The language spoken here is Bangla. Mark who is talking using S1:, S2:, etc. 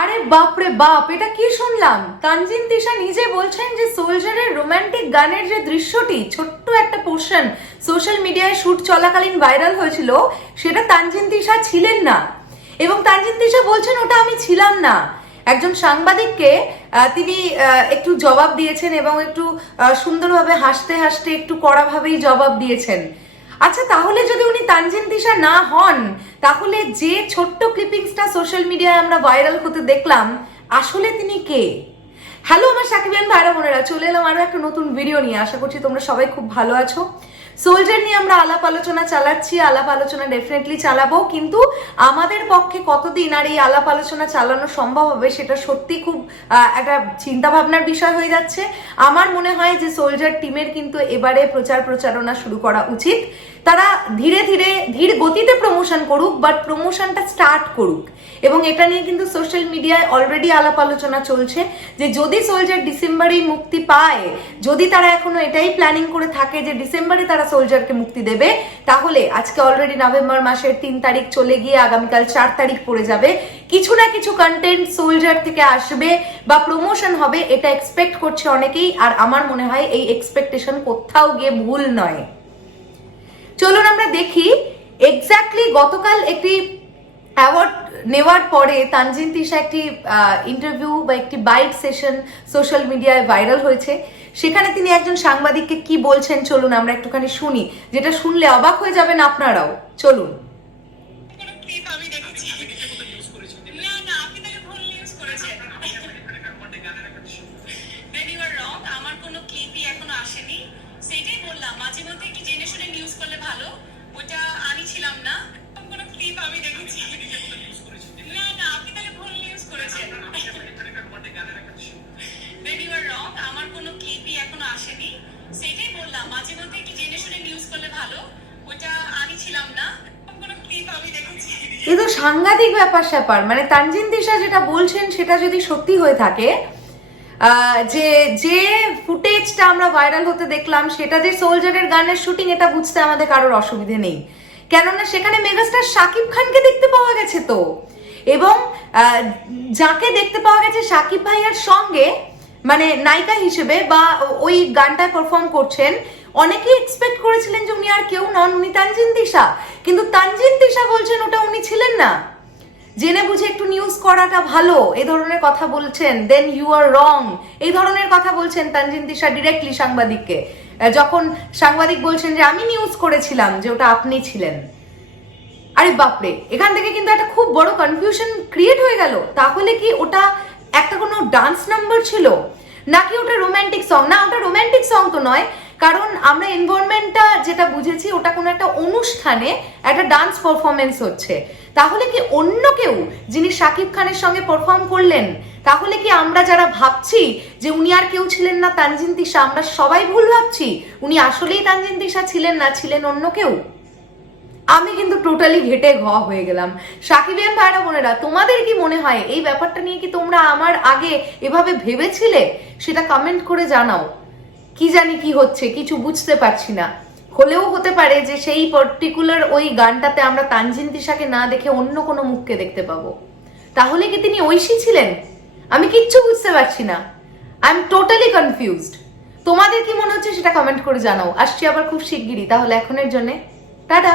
S1: আরে বাপরে বাপ, এটা কি শুনলাম? তানজিন তিশা নিজে বলছেন যে সোলজারের রোমান্টিক গানের যে দৃশ্যটি, ছোট্ট একটা পোর্শন সোশ্যাল মিডিয়ায় শুট চলাকালীন ভাইরাল হয়েছিল, সেটা তানজিন তিশা ছিলেন না। এবং তানজিন তিশা বলছেন, ওটা আমি ছিলাম না। একজন সাংবাদিককে তিনি একটু জবাব দিয়েছেন এবং একটু সুন্দরভাবে হাসতে হাসতে একটু কড়াভাবেই জবাব দিয়েছেন। আচ্ছা তাহলে যদি উনি তানজিন দিশা না হন, তাহলে যে ছোট্ট ক্লিপিংসটা সোশ্যাল মিডিয়ায় আমরা ভাইরাল হতে দেখলাম, আসলে তিনি কে? হ্যালো আমার সাকিবিয়ান ভাইরা, বোনেরা, চলে এলাম আরও একটা নতুন ভিডিও নিয়ে। আশা করছি তোমরা সবাই খুব ভালো আছো। সোলজার নিয়ে আমরা আলাপ আলোচনা চালাচ্ছি, আলাপ আলোচনা ডেফিনেটলি চালাবো, কিন্তু আমাদের পক্ষে কতদিন আর এই আলাপ আলোচনা চালানো সম্ভব হবে সেটা সত্যি খুব একটা চিন্তা ভাবনার বিষয় হয়ে যাচ্ছে। আমার মনে হয় যে সোলজার টিমের কিন্তু এবারে প্রচার প্রচারণা শুরু করা উচিত। তারা ধীরে ধীরে, ধীর গতিতে প্রমোশন করুক বাট প্রমোশনটা স্টার্ট করুক। এবং এটা নিয়ে কিন্তু সোশ্যাল মিডিয়ায় অলরেডি আলাপ আলোচনা চলছে, যে যদি সোলজার ডিসেম্বরেই মুক্তি পায়, যদি তারা এখনও এটাই প্ল্যানিং করে থাকে যে ডিসেম্বরে তারা সোলজারকে মুক্তি দেবে, তাহলে আজকে অলরেডি নভেম্বর মাসের তিন তারিখ চলে গিয়ে আগামীকাল চার তারিখ পড়ে যাবে। কিছু না কিছু কন্টেন্ট সোলজার থেকে আসবে বা প্রমোশন হবে, এটা এক্সপেক্ট করছে অনেকেই, আর আমার মনে হয় এই এক্সপেকটেশন কোথাও গিয়ে ভুল নয়। চলুন আমরা দেখি এক্স্যাক্টলি গতকাল একটি অ্যাওয়ার্ড নেওয়ার পরে তানজিন তিশা একটি ইন্টারভিউ বা একটি বাইট সেশন সোশ্যাল মিডিয়ায় ভাইরাল হয়েছে। সেখানে তিনি একজন সাংবাদিককে কি বলছেন চলুন আমরা একটুখানি শুনি, যেটা শুনলে অবাক হয়ে যাবেন আপনারাও। চলুন। এ তো সাংঘাতিক ব্যাপার স্যাপার। মানে তানজিন দিশা যেটা বলছেন, সেটা যদি সত্যি হয়ে থাকে যে যে ফুটেজটা আমরা ভাইরাল হতে দেখলাম, সেটা যে সোলজারের গানের শুটিং, এটা বুঝতে আমাদের কারোর অসুবিধে নেই। কেননা সেখানে মেগাস্টার শাকিব খানকে দেখতে পাওয়া গেছে তো। এবং যাকে দেখতে পাওয়া গেছে শাকিব ভাইয়ার সঙ্গে মানে নায়িকা হিসেবে বা ওই গানটায় পারফর্ম করছেন, অনেকেই এক্সপেক্ট করেছিলেন যে উনি আর কেউ নন, উনি তানজিন দিশা কিন্তু তানজিন দিশা বলছেন ওটা উনি ছিলেন না? জেনে বুঝে একটু নিউজ করাটা ভালো। এই ধরনের কথা বলছেন দেন ইউ আর রং এই ধরনের কথা বলছেন তানজিন দিশা ডিরেক্টলি সাংবাদিককে। যখন সাংবাদিক বলছেন যে, আমি নিউজ করেছিলাম যে ওটা আপনি ছিলেন। আরে বাপরে, এখান থেকে কিন্তু একটা খুব বড় কনফিউশন ক্রিয়েট হয়ে গেল। তাহলে কি ওটা একটা কোনো ডান্স নাম্বার ছিল? নাকি ওটা রোমান্টিক সং না, ওটা রোম্যান্টিক সং তো নয়। কারণ আমরা এনভায়রনমেন্টটা যেটা বুঝেছি, ওটা কোনো একটা অনুষ্ঠানে একটা ডান্স পারফরমেন্স হচ্ছে। তাহলে কি অন্য কেউ যিনি শাকিব খানের সঙ্গে পারফর্ম করলেন, তাহলে কি আমরা যারা ভাবছি যে উনি আর কেউ ছিলেন না, তানজিন তিশা, আমরা সবাই ভুল ভাবছি? উনি আসলেই তানজিন তিশা ছিলেন না, ছিলেন অন্য কেউ? আমি কিন্তু টোটালি ঘেটে ঘ হয়ে গেলাম। সাকিবিয়ান ভাইরা, বোনেরা, তোমাদের কি মনে হয়? এই ব্যাপারটা নিয়ে কি তোমরা আমার আগে এভাবে ভেবেছিলে? সেটা কমেন্ট করে জানাও। কি জানি কি হচ্ছে, কিছু বুঝতে পারছি না। হলেও হতে পারে যে সেই পার্টিকুলার ওই গানটাতে আমরা তানজিন তিশাকে না দেখে অন্য কোনো মুখকে দেখতে পাবো। তাহলে কি তিনি ঐশী ছিলেন? আমি কিচ্ছু বুঝতে পারছি না। আই এম টোটালি কনফিউজড তোমাদের কি মনে হচ্ছে সেটা কমেন্ট করে জানাও। আসছি আবার খুব শিগগিরই, তাহলে এখনের জন্যে। টাটা!